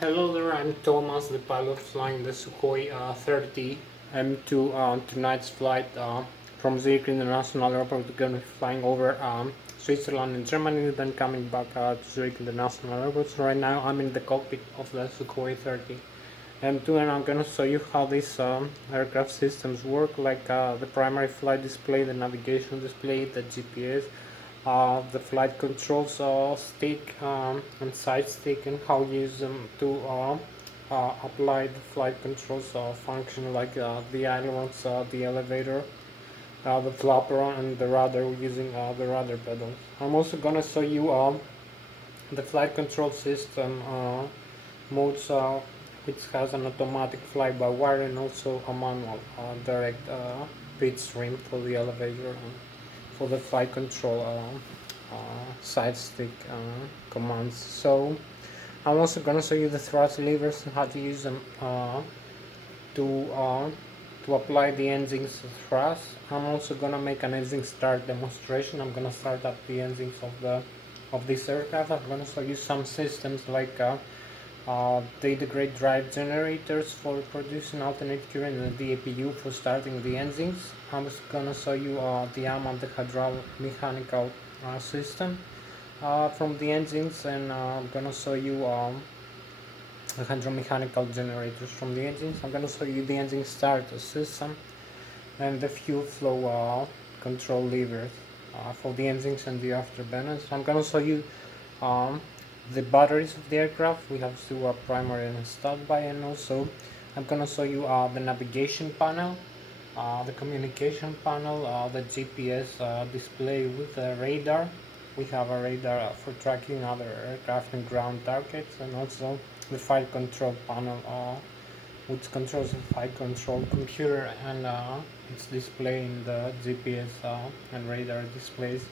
Hello there, I'm Thomas, the pilot flying the Sukhoi 30 M2 tonight's flight from Zurich International Airport. We're going to be flying over Switzerland and Germany, then coming back to Zurich International Airport. So right now I'm in the cockpit of the Sukhoi 30 M2 and I'm going to show you how these aircraft systems work, like the primary flight display, the navigation display, the GPS, the flight controls stick and side stick, and how you use them to apply the flight controls function, like the ailerons, the elevator, the flapper, and the rudder, using the rudder pedals. I'm also gonna show you the flight control system modes, which has an automatic fly-by-wire and also a manual direct pitch stream for the elevator and for the flight control side stick commands. So I'm also gonna show you the thrust levers and how to use them to uh, to apply the engines thrust. I'm also gonna make an engine start demonstration. I'm gonna start up the engines of this aircraft. I'm gonna show you some systems like data grade drive generators for producing alternate current, and the DAPU for starting the engines. I'm just gonna show you the arm of the hydraulic mechanical system from the engines, and I'm gonna show you the hydromechanical generators from the engines. I'm gonna show you the engine starter system and the fuel flow control levers for the engines and the afterburners. I'm gonna show you um, the batteries of the aircraft. We have two primary and standby, and also I'm gonna show you the navigation panel, the communication panel, the GPS display with the radar. We have a radar for tracking other aircraft and ground targets, and also the flight control panel, which controls the flight control computer, and it's displaying the GPS and radar displays.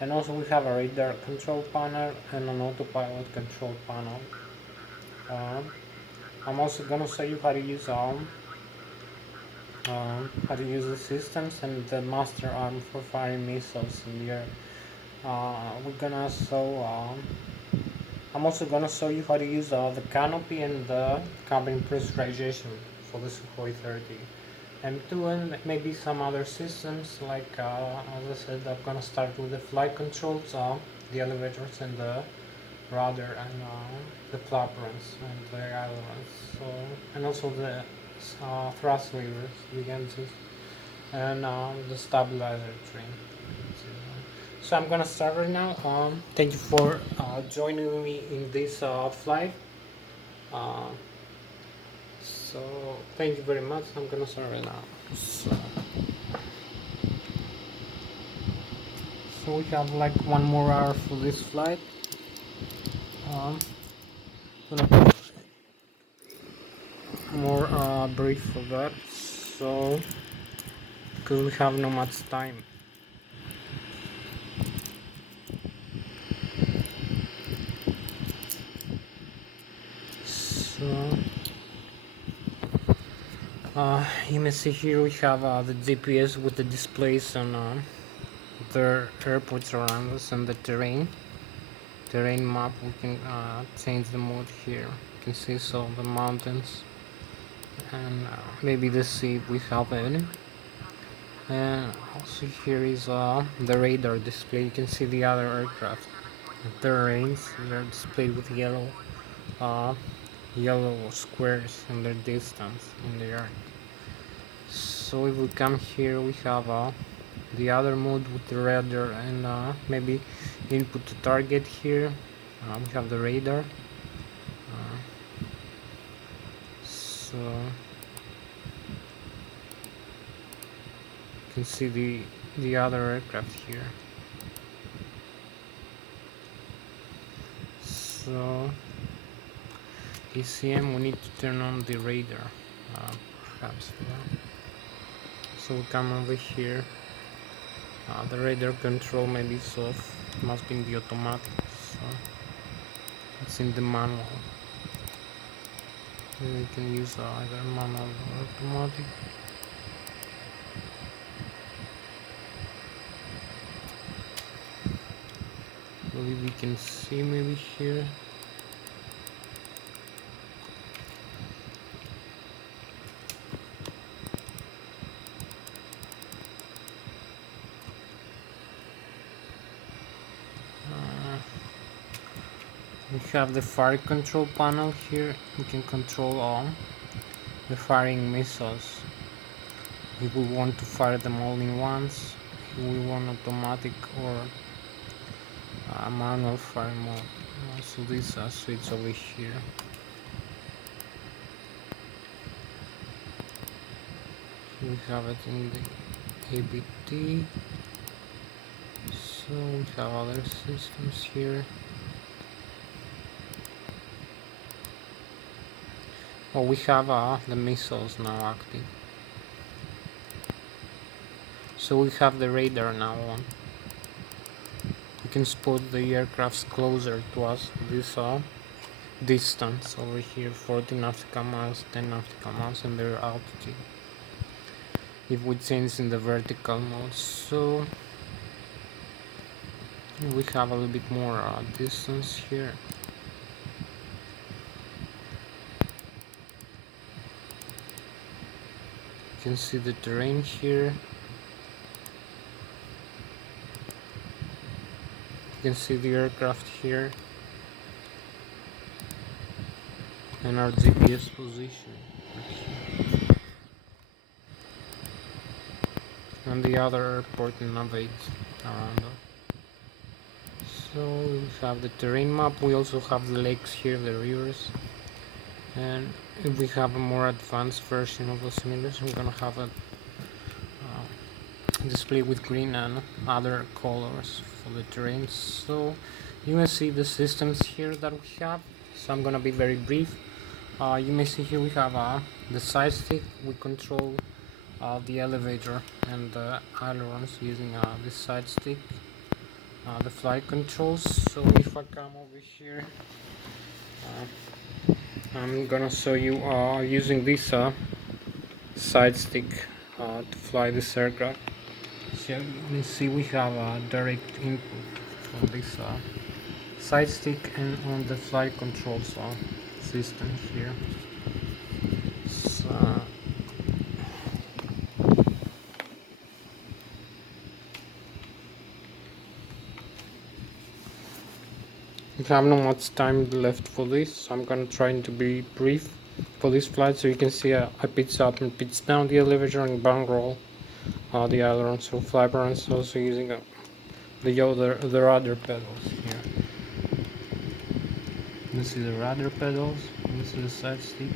And also we have a radar control panel and an autopilot control panel. Um, I'm also gonna show you how to use the systems and the master arm for firing missiles in the air. We're gonna show. I'm also gonna show you how to use the canopy and the cabin pressurization for the Sukhoi 30 M2, and maybe some other systems, like as I said, I'm gonna start with the flight controls, the elevators and the rudder, and the flappers and the ailerons, so, and also the thrust levers, the engines, and the stabilizer train. So I'm gonna start right now. Thank you for joining me in this flight. Uh, so thank you very much. I'm gonna start right now. So we have like 1 more hour for this flight. Um, gonna put more brief for that. So because we have no much time. So you may see here we have the GPS with the displays on the airports around us and the terrain map. We can change the mode here. You can see so the mountains and maybe the sea we have it. And also here is the radar display. You can see the other aircraft. The rains, they are displayed with uh, yellow squares in their distance in the air. So if we come here, we have the other mode with the radar, and maybe input to target here. We have the radar. So you can see the other aircraft here. So ECM, we need to turn on the radar, perhaps. Yeah. So we come over here. The radar control maybe is off. It must be in the automatic. So it's in the manual. We can use either manual or automatic. Maybe we can see maybe here. We have the fire control panel here. We can control all the firing missiles. If we want to fire them all in once, if we want automatic or manual fire mode. So these are switch over here. We have it in the ABT. So we have other systems here. Oh, we have the missiles now active. So we have the radar now on. We can spot the aircrafts closer to us. This distance over here, 14 nautical miles, 10 nautical miles, and their altitude. If we change in the vertical mode, so we have a little bit more distance here. You can see the terrain here. You can see the aircraft here and our GPS position and the other airport navigate around us. So we have the terrain map. We also have the lakes here, the rivers, and if we have a more advanced version of the simulators, we're gonna have a display with green and other colors for the terrain. So you may see the systems here that we have, so I'm gonna be very brief. You may see here we have the side stick. We control the elevator and the ailerons using this side stick, the flight controls. So if I come over here, I'm gonna show you using this side stick to fly this aircraft. So you can see we have a direct input from this side stick and on the flight controls system here. So we have not much time left for this, so I'm gonna try to be brief for this flight. So you can see I pitch up and pitch down the elevator and barrel roll the ailerons. So fly balance also using the rudder pedals here. You see the rudder pedals, you see the side stick,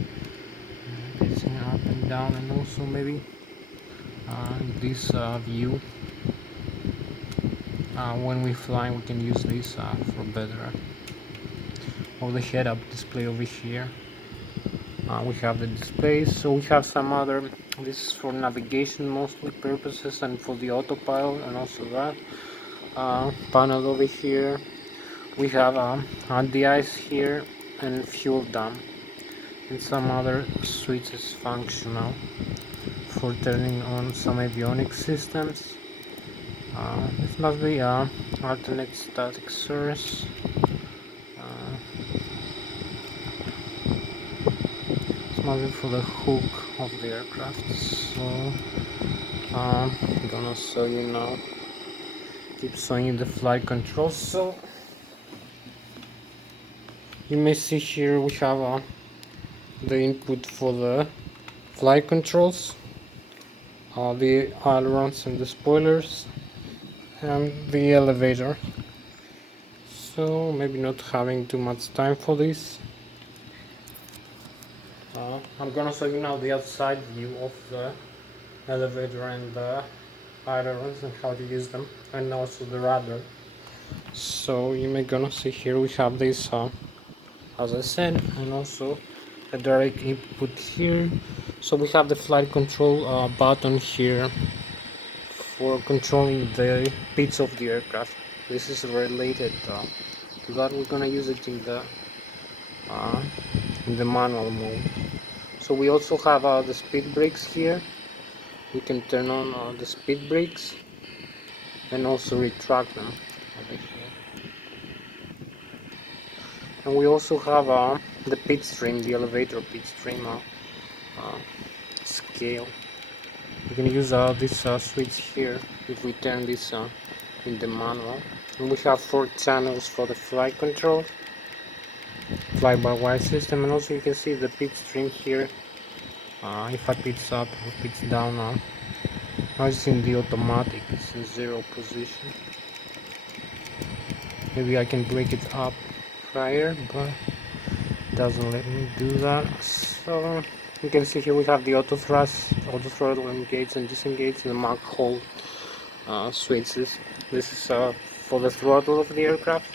pitching up and down, and also maybe this view. When we fly, we can use this for better. Or the head-up display over here. We have the displays, so we have some other. This is for navigation mostly purposes and for the autopilot, and also that panel over here. We have anti-ice here and fuel dump, and some other switches functional for turning on some avionics systems. This must be alternate static source. This must be for the hook of the aircraft. So I'm gonna show you now. Keep showing you the flight controls. So you may see here we have the input for the flight controls, the ailerons and the spoilers, and the elevator. So maybe not having too much time for this. I'm gonna show you now the outside view of the elevator and the ailerons and how to use them, and also the rudder. So you may gonna see here we have this as I said, and also a direct input here. So we have the flight control button here for controlling the pitch of the aircraft. This is related to that. We're gonna use it in the manual mode. So we also have the speed brakes here. We can turn on the speed brakes and also retract them over here. And we also have the pitch stream, the elevator pitch stream scale. We can use this switch here if we turn this in the manual. And we have 4 channels for the flight control. fly-by-wire system, and also you can see the pitch string here. If I pitch up or pitch down, now it's in the automatic, it's in 0 position. Maybe I can break it up higher, but it doesn't let me do that. So you can see here we have the auto thrust, auto throttle engage and disengage, and the Mach hold switches. This is for the throttle of the aircraft.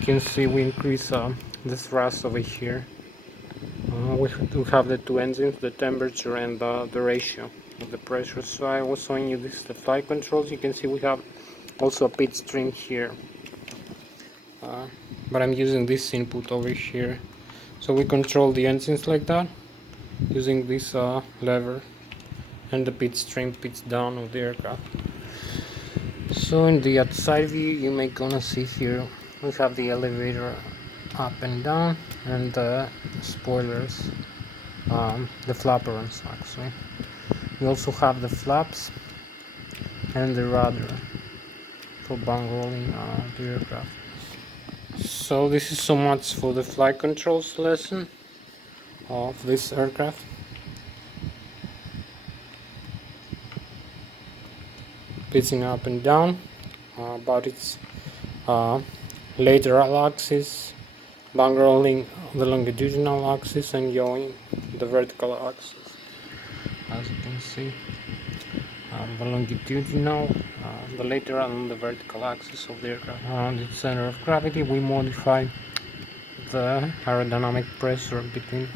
You can see we increase the thrust over here. We do have the two engines, the temperature and the ratio of the pressure. So I was showing you this, the flight controls. You can see we have also a pitch string here, but I'm using this input over here. So we control the engines like that using this lever and the pitch string, pitch down of the aircraft. So in the outside view, you may gonna see here we have the elevator up and down, and the spoilers, the flaperons actually. We also have the flaps and the rudder for bung rolling the aircraft. So this is so much for the flight controls lesson of this aircraft. Pitching up and down, about its lateral axis, bung rolling the longitudinal axis, and yawing the vertical axis. As you can see, the longitudinal, the lateral and the vertical axis of the aircraft. Around its center of gravity, we modify the aerodynamic pressure between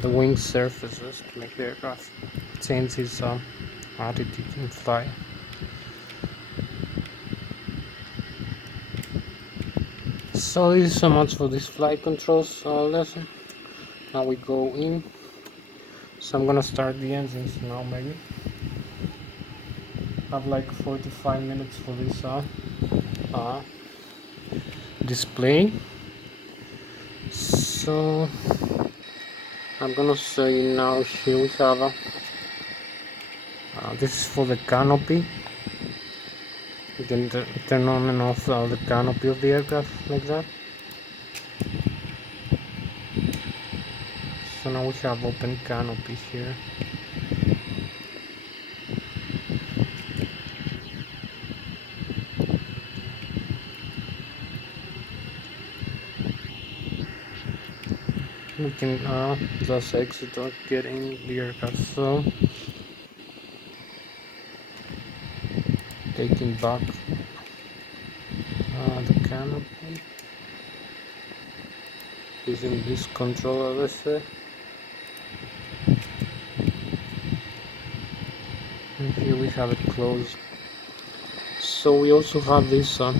the wing surfaces to make the aircraft change its attitude and fly. So this is so much for this flight controls lesson. Now we go in. So I'm gonna start the engines now, maybe. I have like 45 minutes for this display. So I'm gonna show you now. Here we have this is for the canopy. You can turn on and off the canopy of the aircraft like that. So now we have open canopy here. We can just exit or get in the aircraft. So taking back the canopy using this controller, let's say. And here we have it closed. So we also have this here.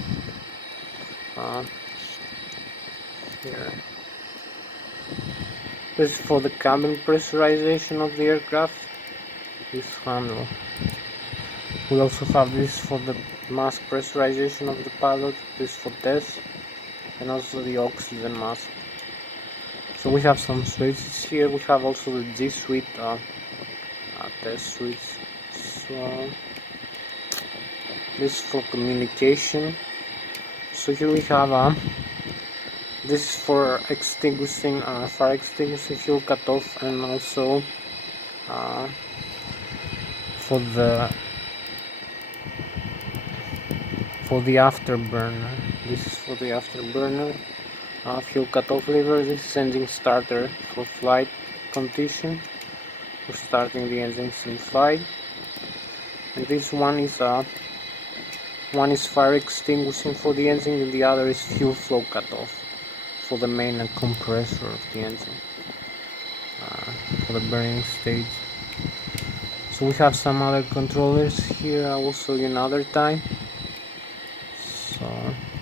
This is for the cabin pressurization of the aircraft, this handle. We also have this for the mask pressurization of the pilot, this for test, and also the oxygen mask. So we have some switches here. We have also the G suite test switch. So this is for communication. So here we have this is for extinguishing fire extinguishing, fuel cutoff, and also for the afterburner. This is for the afterburner. Fuel cutoff lever. This is engine starter for flight condition, for starting the engines in flight. And this one is fire extinguishing for the engine, and the other is fuel flow cutoff for the main compressor of the engine, for the burning stage. So we have some other controllers here. I will show you another time. So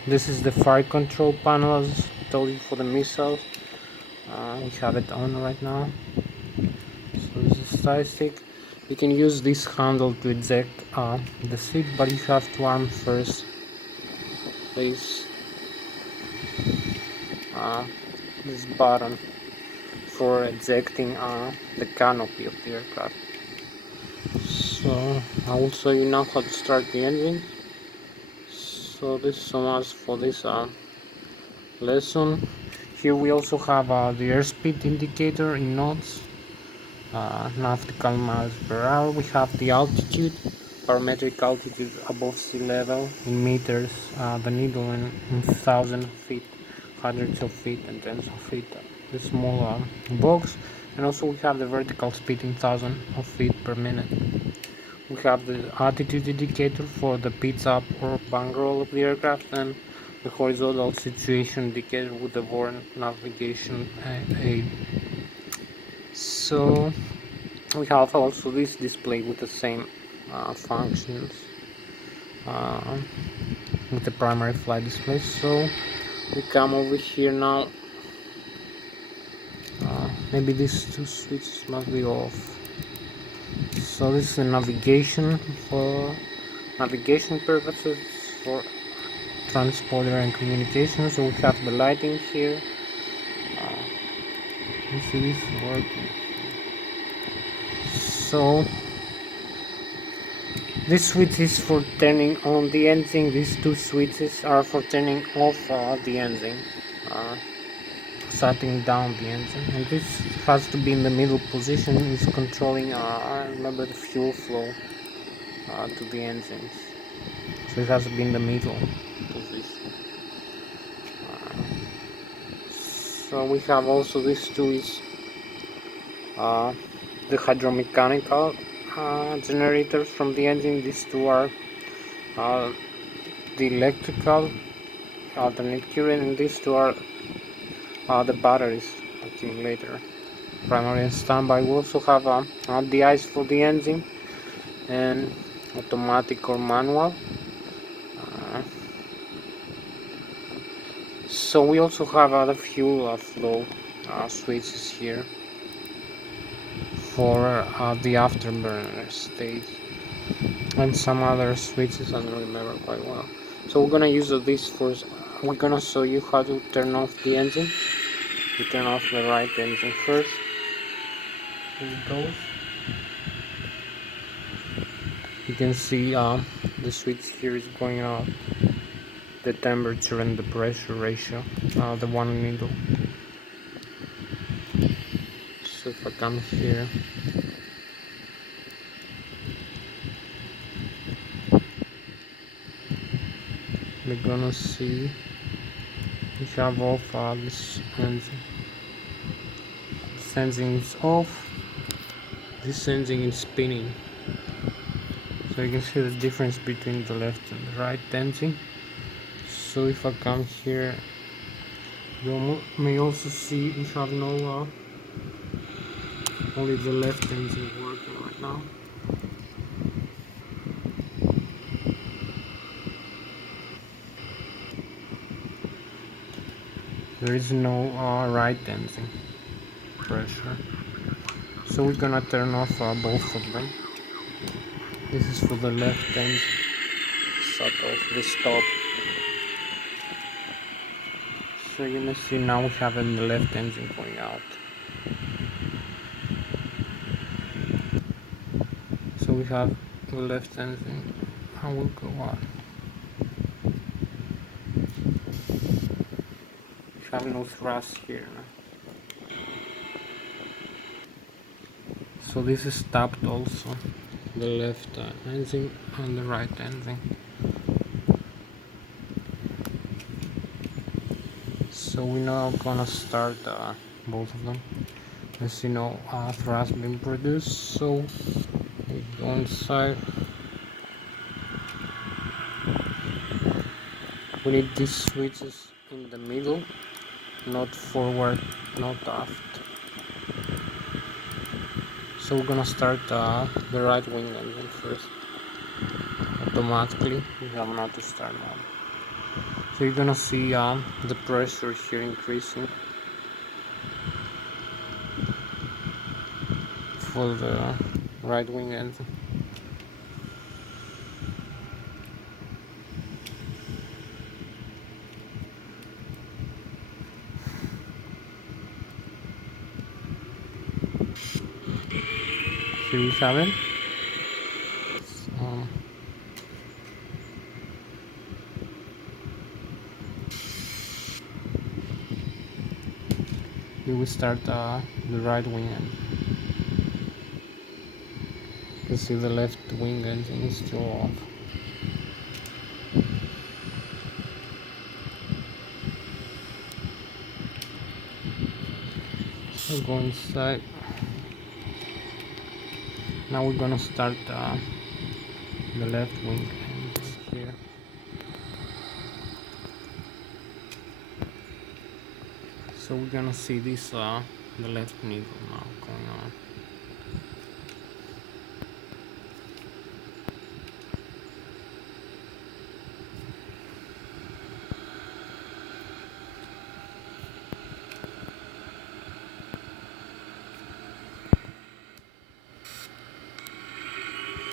this is the fire control panel, as I told you, for the missiles. We have it on right now. So this is side stick. You can use this handle to eject the seat, but you have to arm first this button for ejecting the canopy of the aircraft. So I will show you now how to start the engine. So this is so much for this lesson. Here we also have the airspeed indicator in knots, nautical miles per hour. We have the altitude, barometric altitude above sea level in meters, the needle in 1,000 feet, hundreds of feet, and tens of feet, the small box. And also we have the vertical speed in thousands of feet per minute. We have the attitude indicator for the pitch up or bank roll of the aircraft, and the horizontal situation indicator with the warn navigation aid. So we have also this display with the same functions uh, with the primary flight display. So we come over here now. Maybe these two switches must be off. So this is the navigation for navigation purposes, for transporter and communication. So we have the lighting here. Let's see this working. So this switch is for turning on the engine. These two switches are for turning off the engine, shutting down the engine. And this has to be in the middle position. It's controlling, I remember, the fuel flow to the engines. So it has to be in the middle position. So we have also these two is the hydromechanical generators from the engine. These two are the electrical alternate current, and these two are the batteries accumulator, primary and standby. We also have the eyes for the engine and automatic or manual. So we also have other fuel flow switches here for the afterburner stage, and some other switches I don't remember quite well. So we're gonna use this first. We're gonna show you how to turn off the engine. We turn off the right engine first. Here it goes. You can see the switch here is going out, the temperature and the pressure ratio, the one needle. So if I come here, we're gonna see we have off this engine. This engine is off. This engine is spinning. So you can see the difference between the left and the right engine. So if I come here, you may also see we have no only the left engine working right now. There is no right engine pressure. So we're gonna turn off both of them. This is for the left engine. Shut off the stop. So you can see now we have the left engine going out. So we have the left engine. I will go on. We have no thrust here. So this is stopped also. The left engine and the right engine. So we're now gonna start both of them. As you know, thrust being produced. So we go inside. We need these switches in the middle, not forward, not aft. So we're gonna start the right wing engine first. Automatically, we have not to start mode. So you're gonna see the pressure here increasing for the right wing engine. Here we have it. we start the right wing engine. You can see the left wing engine is still off. So go inside. Now we're gonna start the left wing engine here. So we're gonna see this the left needle now going on.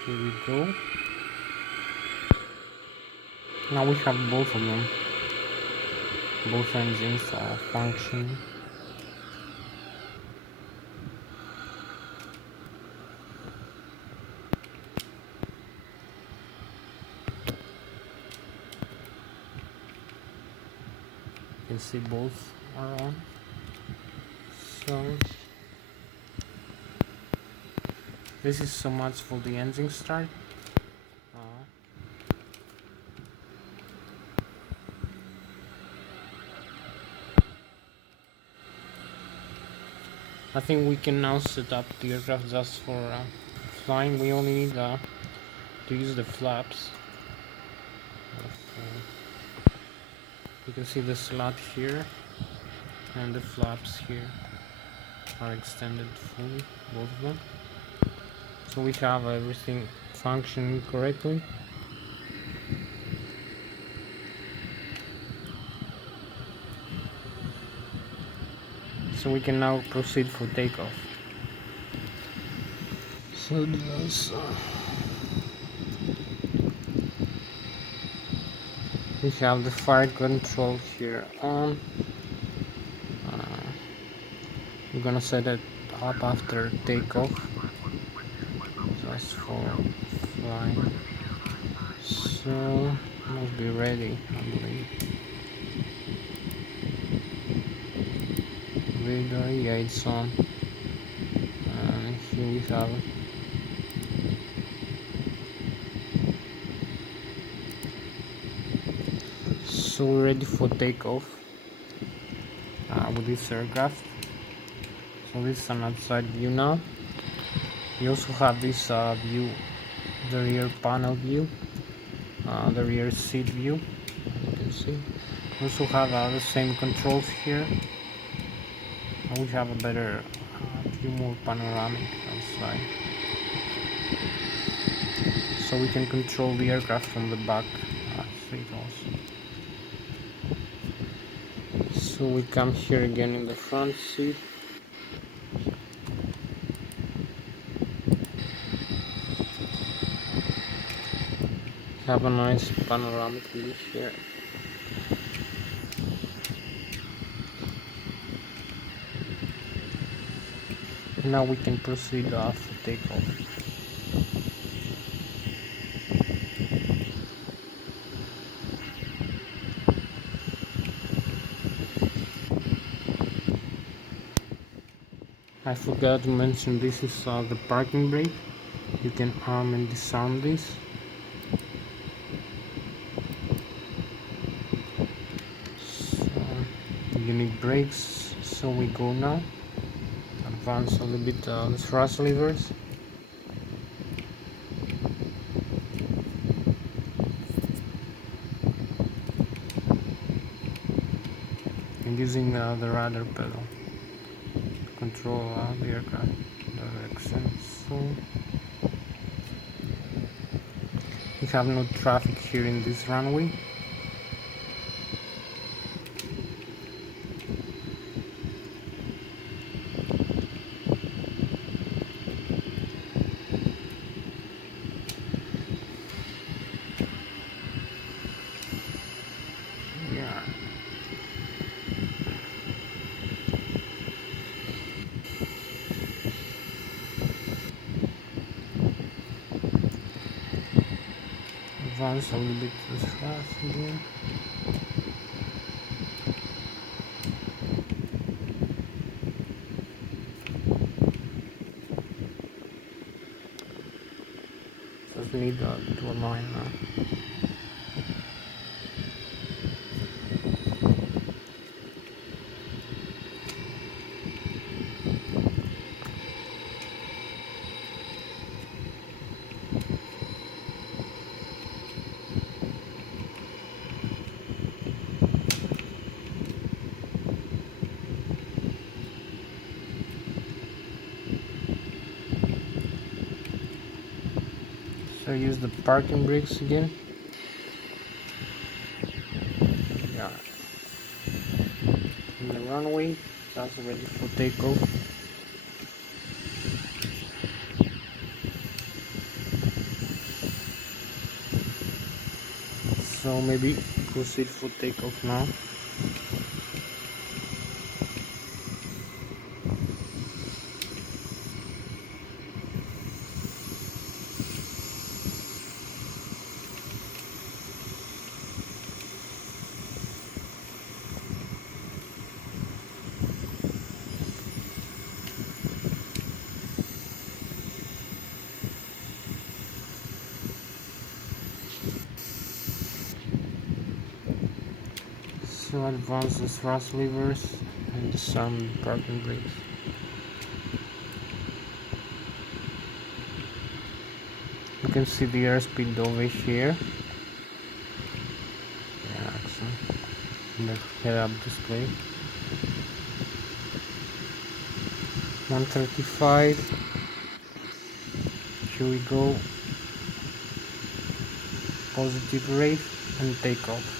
Here we go. Now we have both of them. Both engines are functioning. You can see both are on. So this is so much for the engine start. I think we can now set up the aircraft just for flying. We only need to use the flaps. You can see the slot here and the flaps here are extended fully, both of them. So we have everything functioning correctly. So we can now proceed for takeoff. So this, we have the fire control here on. We're gonna set it up after takeoff, just for flying. So must be ready, I believe. Radar, yeah, it's on. And here we have it. So we're ready for takeoff with this aircraft. So this is an outside view now. You also have this view, the rear panel view, the rear seat view, as you can see. We also have the same controls here. We have a better view, more panoramic outside. So we can control the aircraft from the back seat also. So we come here again in the front seat. Have a nice panoramic view here. Now we can proceed for takeoff. I forgot to mention this is the parking brake. You can arm and disarm this. So you need brakes. So we go now. Advance a little bit the thrust levers. And using the rudder pedal to control the aircraft direction. So we have no traffic here in this runway. Advance a little bit this fast again. need to align now. So use the parking brakes again. Yeah. And the runway that's ready for takeoff. So maybe proceed for takeoff now. So advance the thrust levers and some parking brakes. You can see the airspeed over here. Yeah, excellent. And the head-up display. 135. Here we go. Positive rate and takeoff.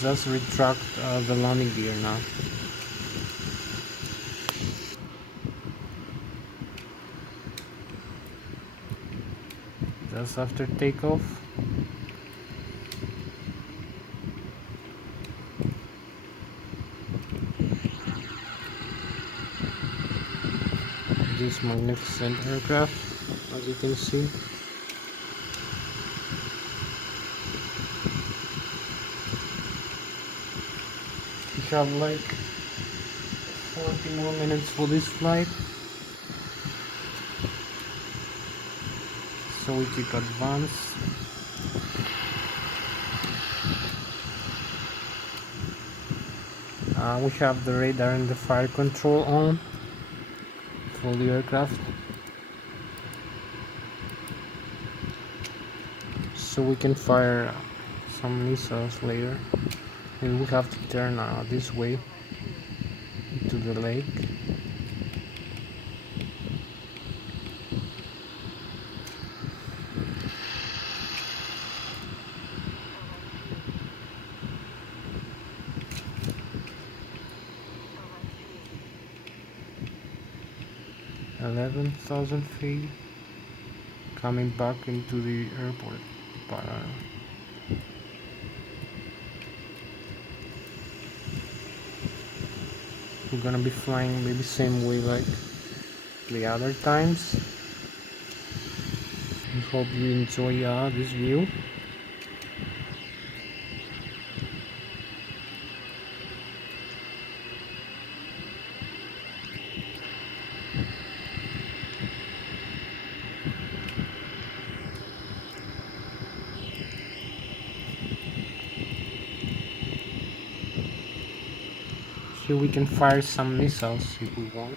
Just retract the landing gear now. Just after takeoff. This magnificent aircraft, as you can see. We have like 40 more minutes for this flight. So we click advance. We have the radar and the fire control on for the aircraft. So we can fire some missiles later. And we have to turn this way to the lake. $11,000 feet. Coming back into the airport. But we're gonna be flying maybe same way like the other times. We hope you enjoy this view. Here we can fire some missiles if we want.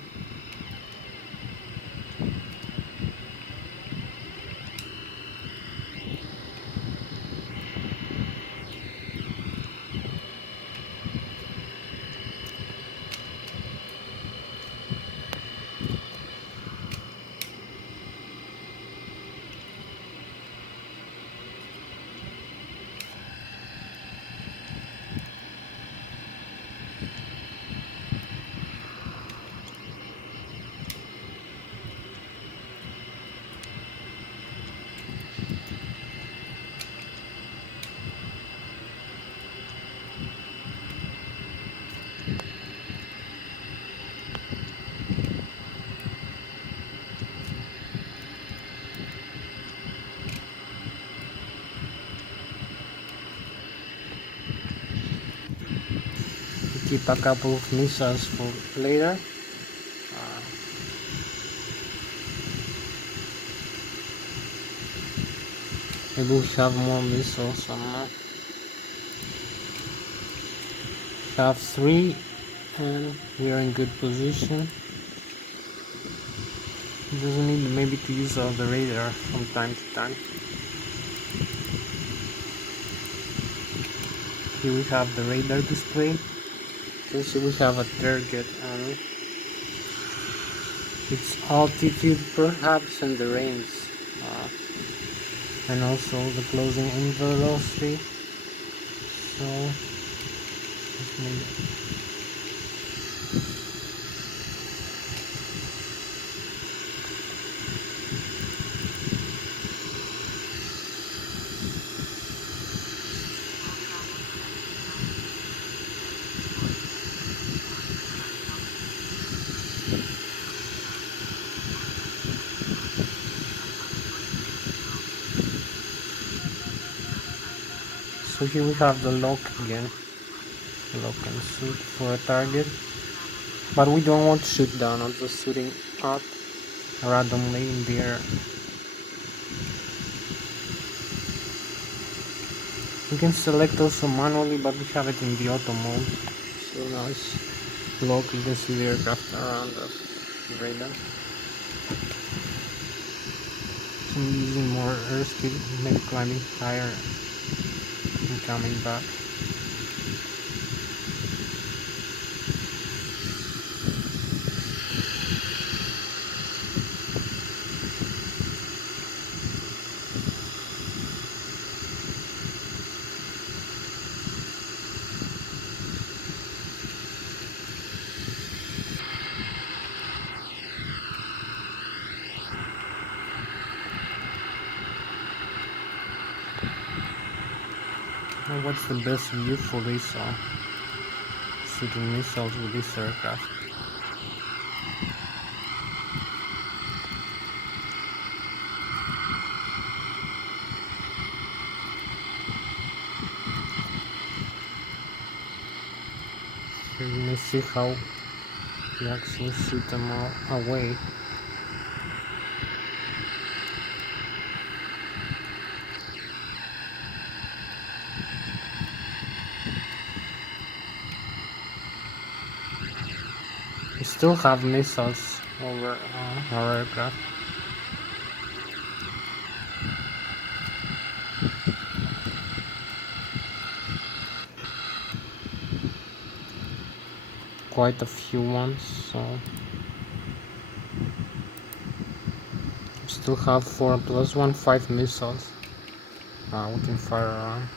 keep a couple of missiles for later. Maybe we have more missiles. Have 3 and we are in good position. It doesn't need maybe to use the radar from time to time. Here we have the radar display. You can see we have a target and its altitude perhaps and the range. And also the closing in velocity. So So here we have the lock again. Lock and shoot for a target. But we don't want to shoot down, I'm just shooting up randomly in the air. We can select also manually, but we have it in the auto mode. So now it's locked, you can see the aircraft around us. Radar. So I'm using more airspeed, maybe climbing higher and coming back. Now what's the best view for this shooting missiles with this aircraft? Here you may see how you actually shoot them away. We still have missiles over our aircraft. Quite a few ones, so we still have 4 plus 1, 5 missiles we can fire around.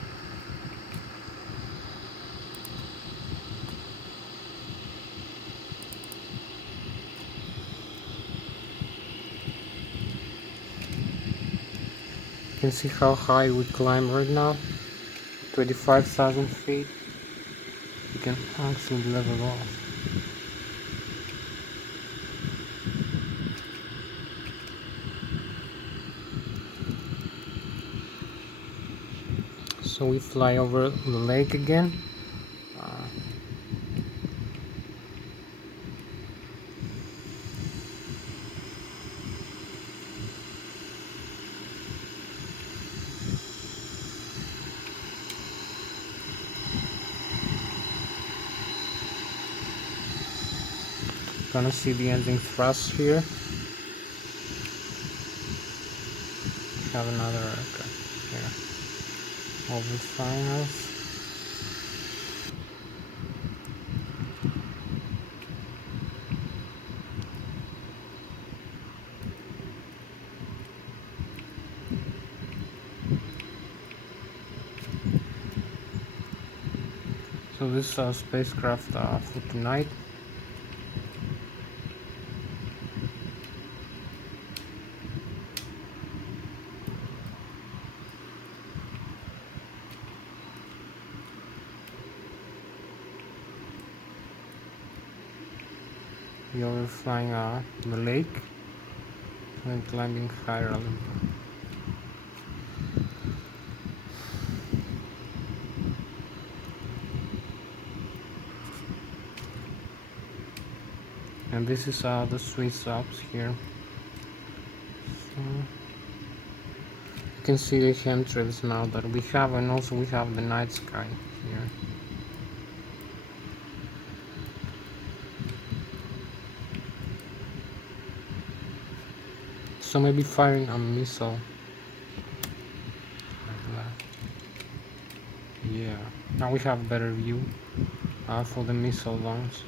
You can see how high we climb right now, 25,000 feet. You can actually level off. So we fly over the lake again. Gonna see the ending thrust here. Have another aircraft here overflying us. So this is our spacecraft for tonight. We are flying the lake and climbing higher. And this is the Swiss Alps here. So you can see the chemtrails now that we have, and also we have the night sky here. So maybe firing a missile like that. Yeah, now we have better view for the missile launch.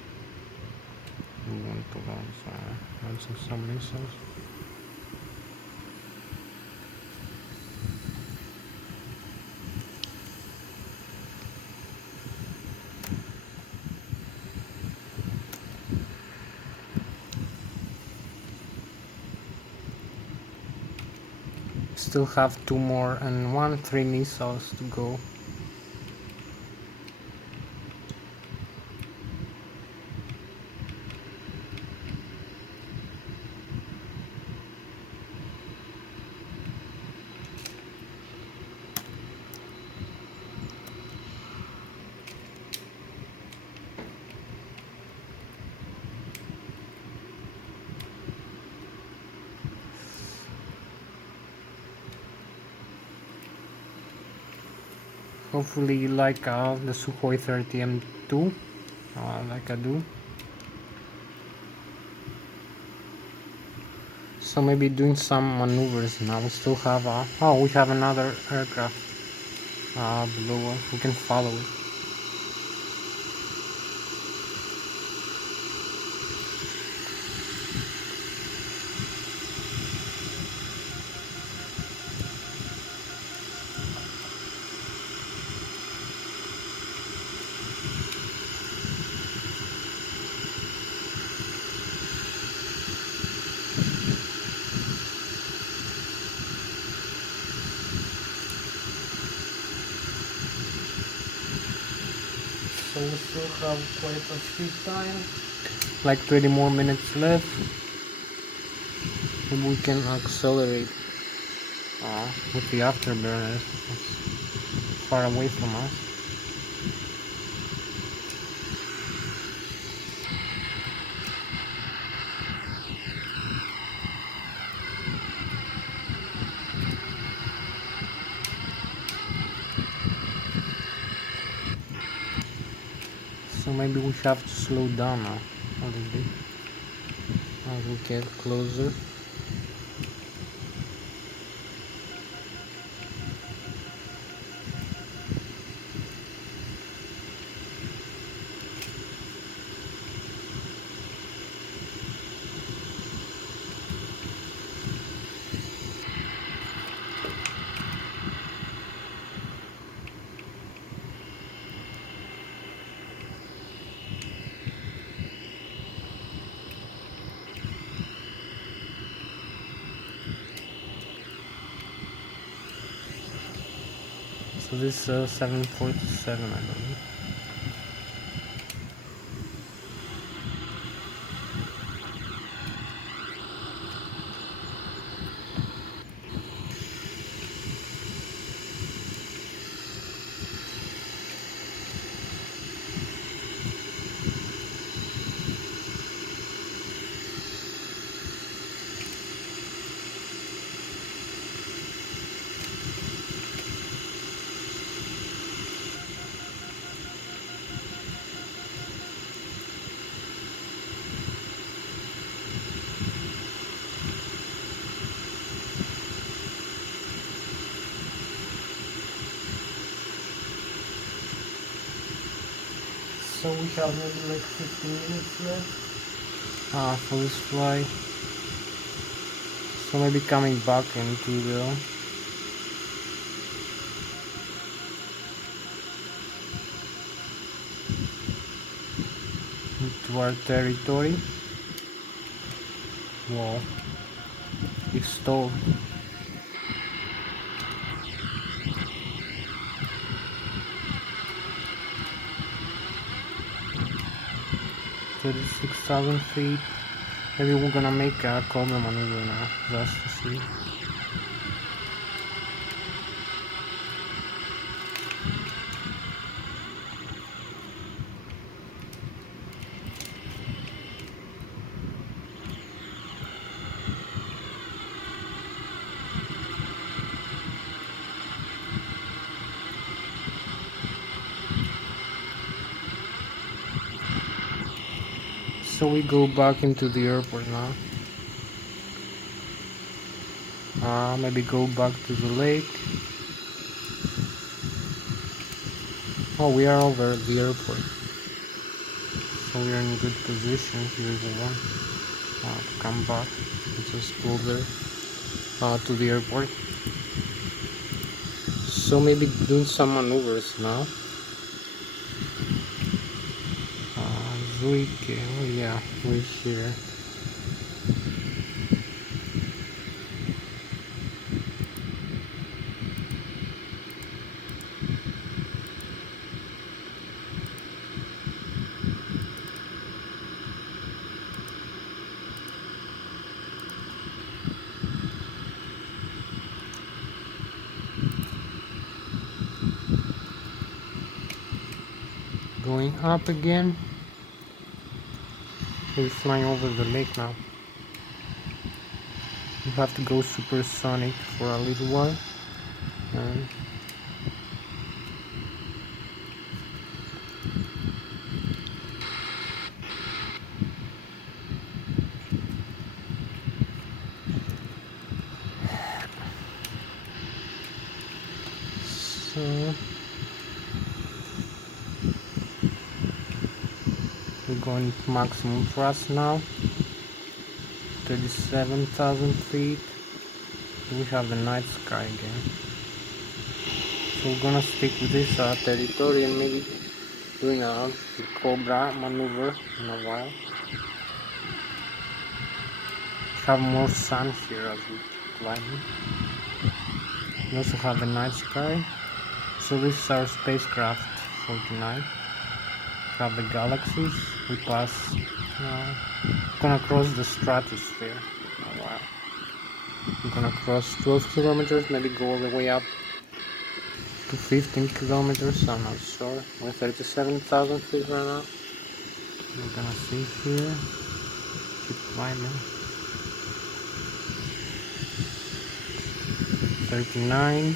We want to launch some missiles. Still have 2 more and 3 missiles to go. Hopefully you like the Sukhoi 30 M2, like I do. So maybe doing some maneuvers now. We still have we have another aircraft below us. We can follow it. So we still have quite a few time, like 20 more minutes left. Maybe we can accelerate with the afterburners. It's far away from us. So maybe we have to slow down now a little bit as we get closer. So this is 747, I believe. So we have maybe like 15 minutes left for this flight. So maybe coming back into our territory. Wow, it stalled. $36,000 feet. Maybe we're gonna make a cobra maneuver now, just to see. So we go back into the airport now. Maybe go back to the lake. Oh, we are over the airport. So we are in good position. Here's the one. To come back. Just closer to the airport. So maybe doing some maneuvers now. Zuike, oh yeah, we're here. Going up again. We're flying over the lake now. We have to go supersonic for a little while. And so we're going to maximum thrust now. 37,000 feet. We have the night sky again. So we're gonna stick with this territory and maybe doing a cobra maneuver in a while. Have more sun here as we keep climbing. We also have the night sky. So this is our spacecraft for tonight. We have the galaxies. We pass. Gonna cross the stratosphere. Oh, wow. We're gonna cross 12 kilometers, maybe go all the way up to 15 kilometers. I'm not sure. We're 37,000 feet right now. We're gonna see here. Keep climbing. 39.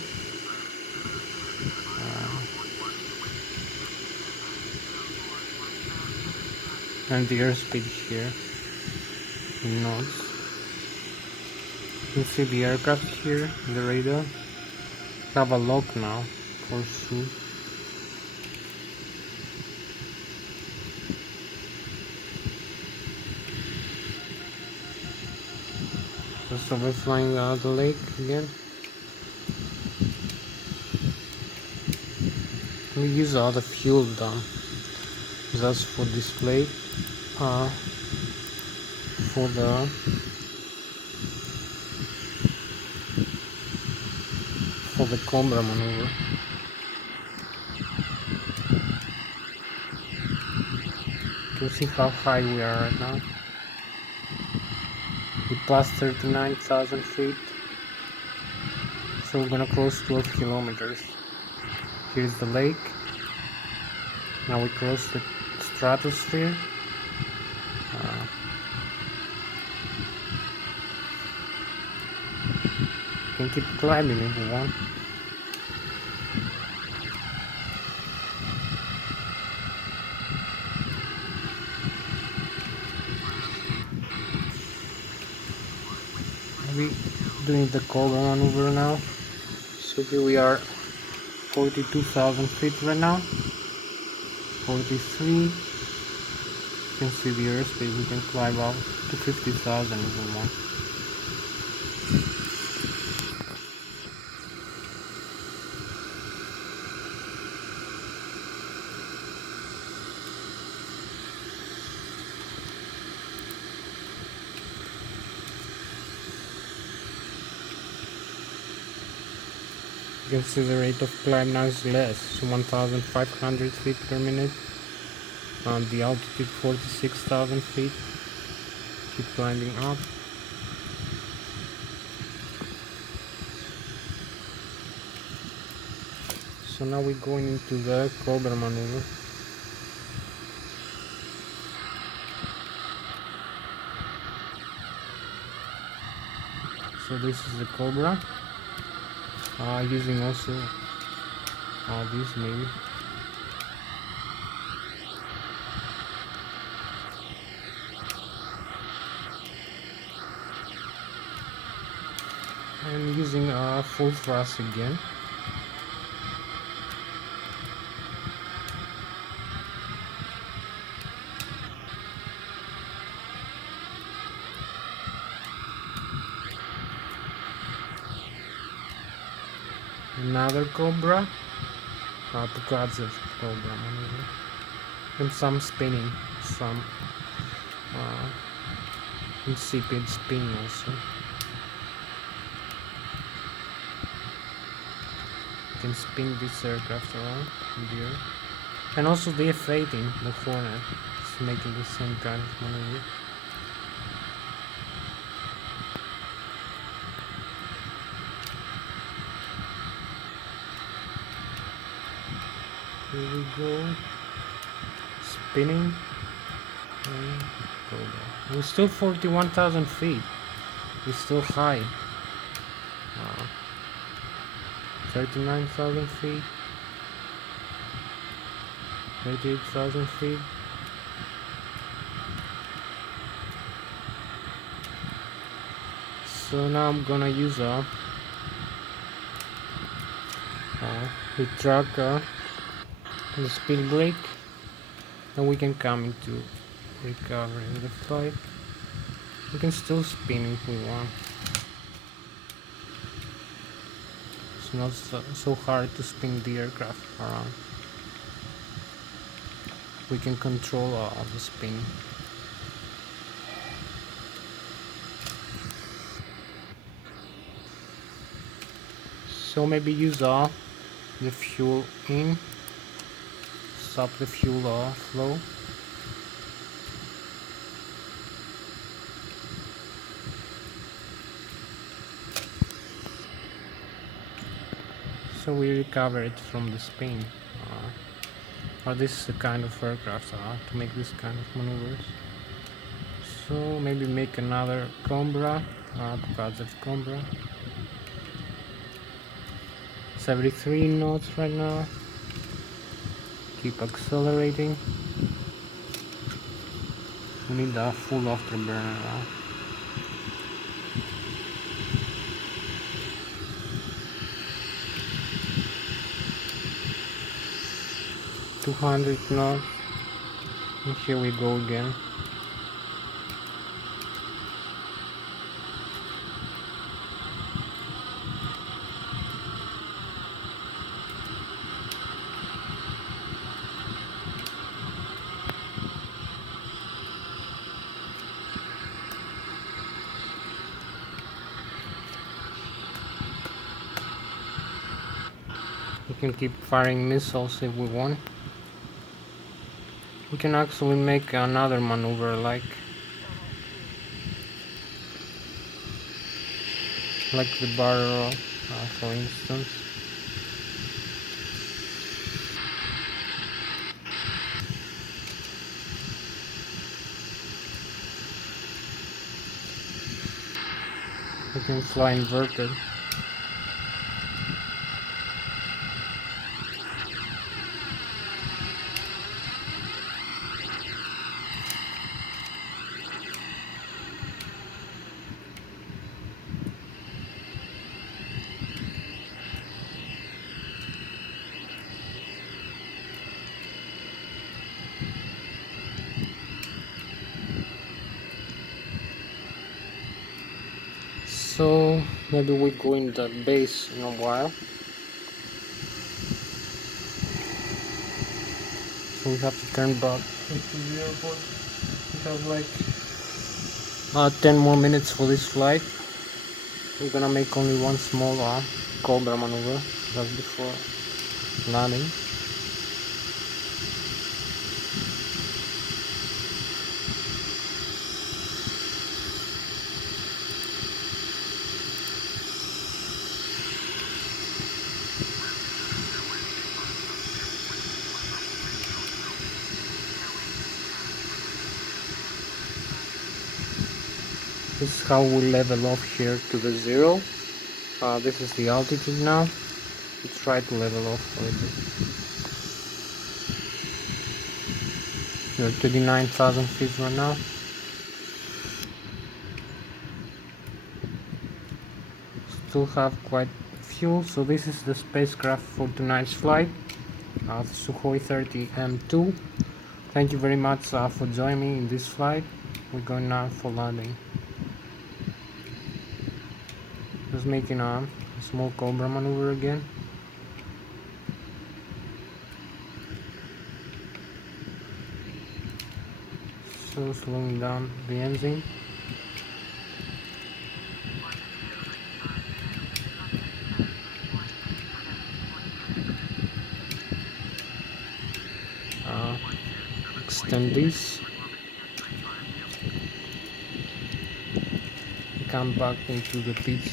And the airspeed here in knots. You can see the aircraft here, the radar. Have a lock now for sure. Just overflying the lake again. We use all the fuel down just for display. For the Cobra maneuver. You can see how high we are right now. We passed 39,000 feet. So we're gonna cross 12 kilometers. Here's the lake. Now we cross the stratosphere. You can keep climbing if you want. Maybe doing the Cobra maneuver now. So here we are, 42,000 feet right now. 43. You can see the airspace. We can climb up to 50,000 if we want. You can see the rate of climb now is less, 1,500 feet per minute. And the altitude 46,000 feet. Keep climbing up. So now we're going into the Cobra maneuver. So this is the Cobra. Using also this maybe. full thrust again. Another cobra. To grabs of cobra maneuver. And some spinning, some insipid spin also. You can spin this aircraft around here. And also the F-18, the Hornet, is making the same kind of maneuver. Here we go. Spinning. And go down. We're still 41,000 feet. We're still high. 39,000 feet. 38,000 feet. So now I'm gonna use a hit tracker, the speed brake, and we can come into recovery in the flight. We can still spin if we want. It's not so hard to spin the aircraft around. We can control the spin. So maybe use the fuel in, stop the fuel flow. So we recover it from the spin. Or this is the kind of aircraft to make this kind of maneuvers. So maybe make another Cobra, because of Cobra. 73 knots right now. Keep accelerating. We need a full afterburner now. $200 knots. And here we go again. We can keep firing missiles if we want. We can actually make another maneuver like the barrel, for instance. We can fly inverted. So maybe we go in the base in a while. So we have to turn back into the airport. We have like 10 more minutes for this flight. We're gonna make only one small Cobra maneuver just before landing. This is how we level off here to the zero. This is the altitude now. Let's try to level off a little bit. We're at 39,000 feet right now. Still have quite a fuel. So this is the spacecraft for tonight's flight, the Sukhoi 30 M2. Thank you very much for joining me in this flight. We're going now for landing. Just making a small cobra maneuver again. So slowing down the engine. Extend this. Come back into the pitch.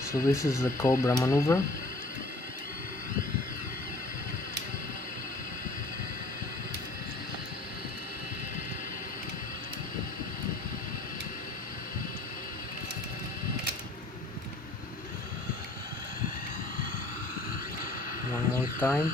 So this is the cobra maneuver. One more time.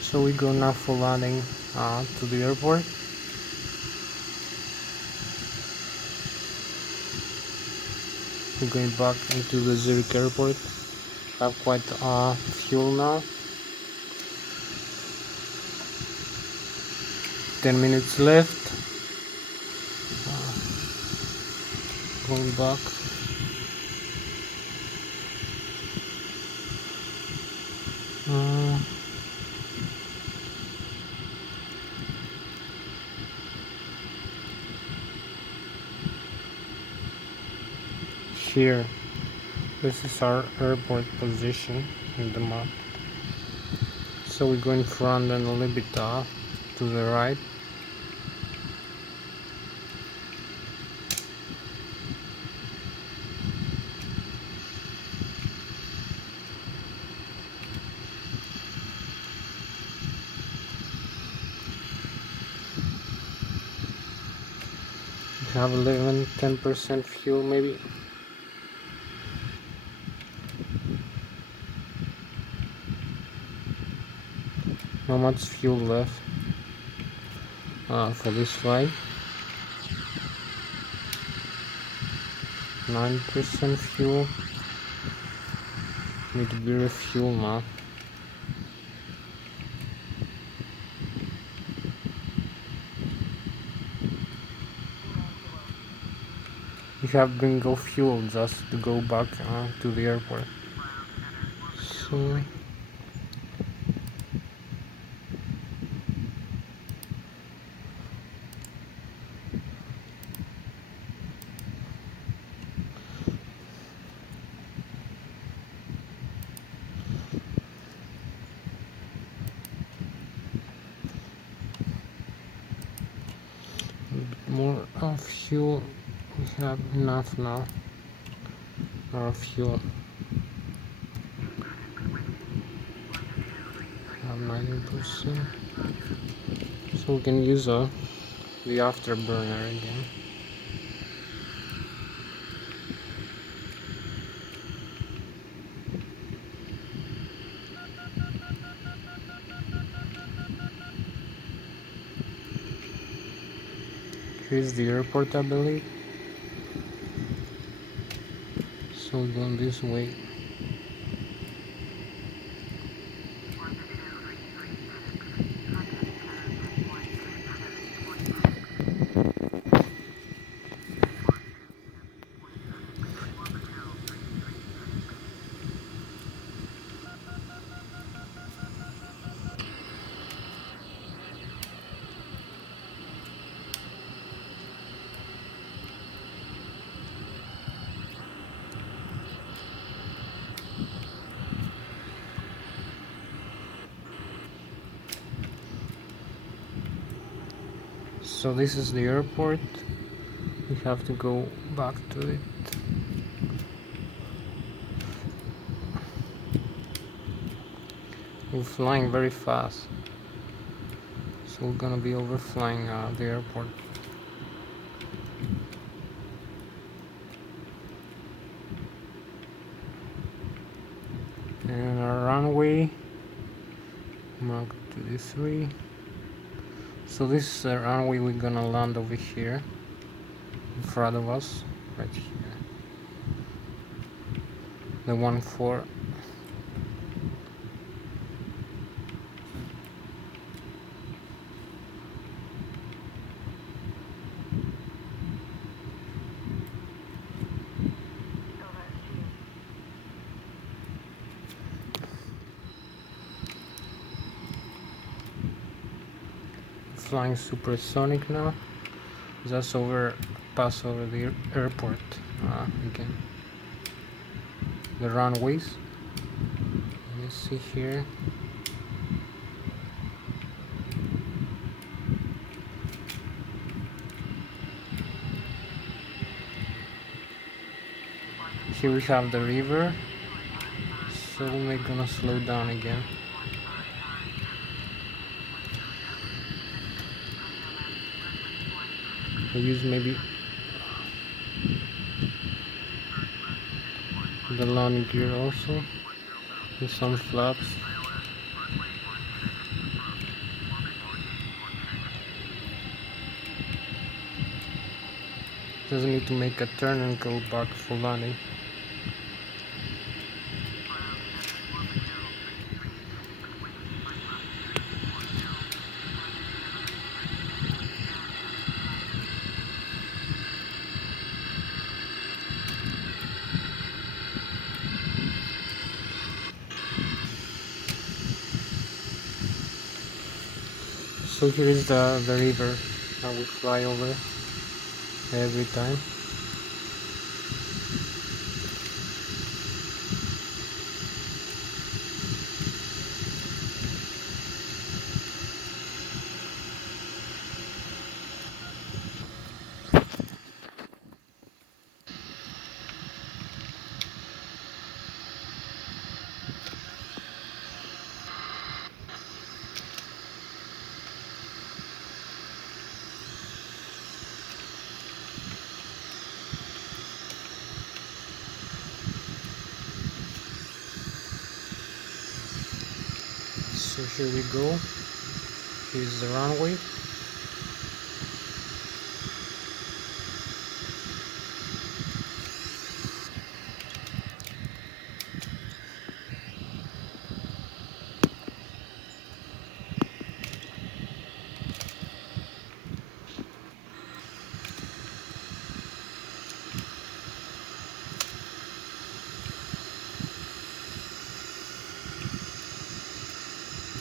So we go now for landing to the airport. We're going back into the Zurich airport. Have quite fuel now. 10 minutes left. Going back. Here, this is our airport position in the map. So we go in front and a little bit to the right. We have 10% fuel maybe. Not much fuel left for this flight. 9% fuel. Need to be refuel now. We have bingo fuel just to go back to the airport. So more fuel. We have enough now. Our fuel. We have 90%. So we can use the afterburner again. Here's the airport, I believe. So going this way. So this is the airport. We have to go back to it. We're flying very fast, so we're gonna be overflying the airport. And our runway marked to this way. So this is the runway we're gonna land over here in front of us, right here. The one for flying supersonic now. Just pass over the airport again. The runways. Let's see here. Here we have the river, so we're gonna slow down again. I use maybe the landing gear also, with some flaps. Doesn't need to make a turn and go back for landing. So here is the river that we fly over every time. So here we go. Here's the runway.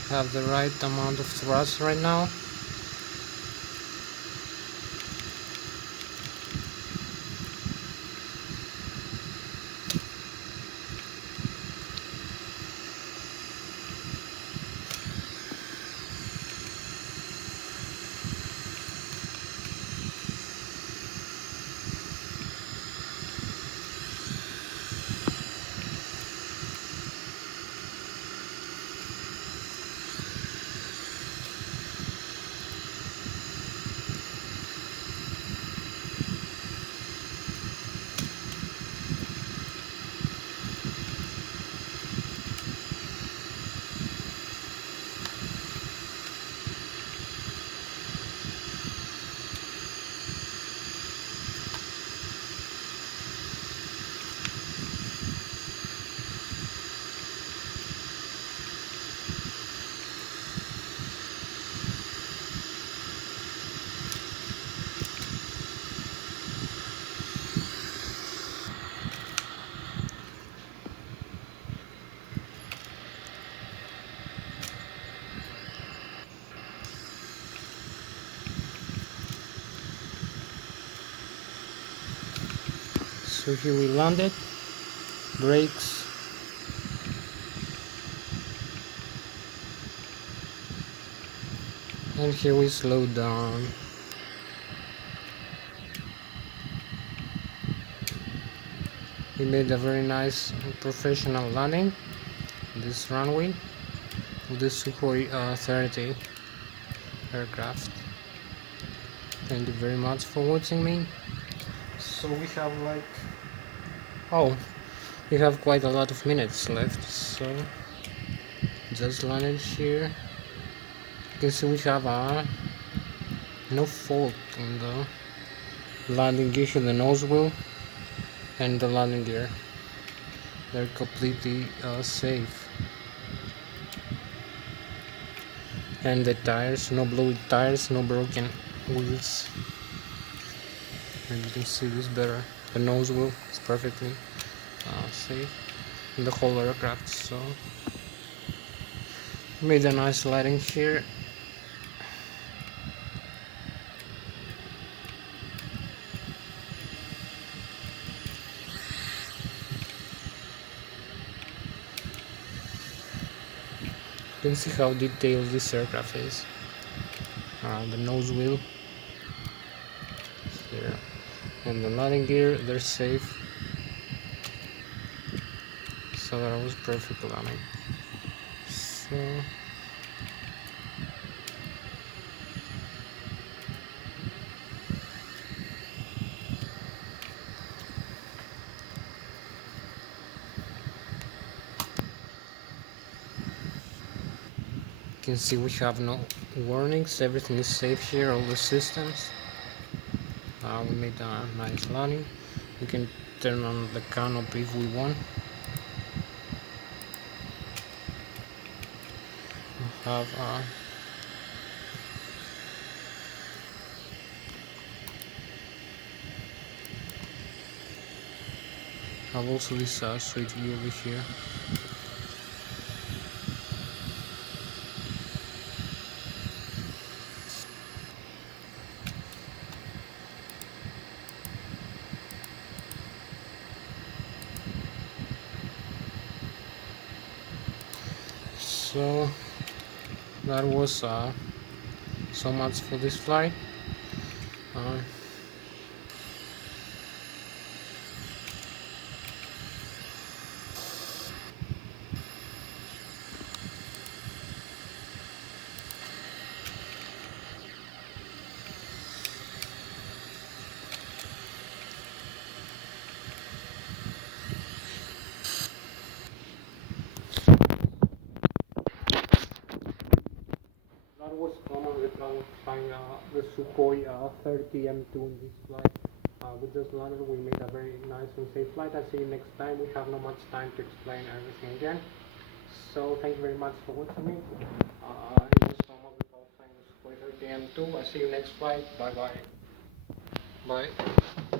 Have the right amount of thrust right now. So here we landed. Brakes. And here we slow down. We made a very nice professional landing on this runway with the Sukhoi 30 aircraft. Thank you very much for watching me. So we have we have quite a lot of minutes left, so just landed here. You can see we have no fault on the landing gear here, the nose wheel and the landing gear. They're completely safe. And the tires, no blowy tires, no broken wheels. And you can see this better. The nose wheel is perfectly safe in the whole aircraft. So made a nice lighting here. You can see how detailed this aircraft is. The nose wheel here and the landing gear, they're safe. So that was perfect landing. So you can see we have no warnings, everything is safe here, all the systems. We made a nice landing. We can turn on the canopy if we want. We have also this sweet view over here. So that was so much for this flight. That was fun on the flying the Sukhoi 30 M2 in this flight. We just landed, we made a very nice and safe flight. I'll see you next time. We have not much time to explain everything again. So thank you very much for watching me. It was fun on the flying the Sukhoi 30 M2. I'll see you next flight. Bye bye. Bye.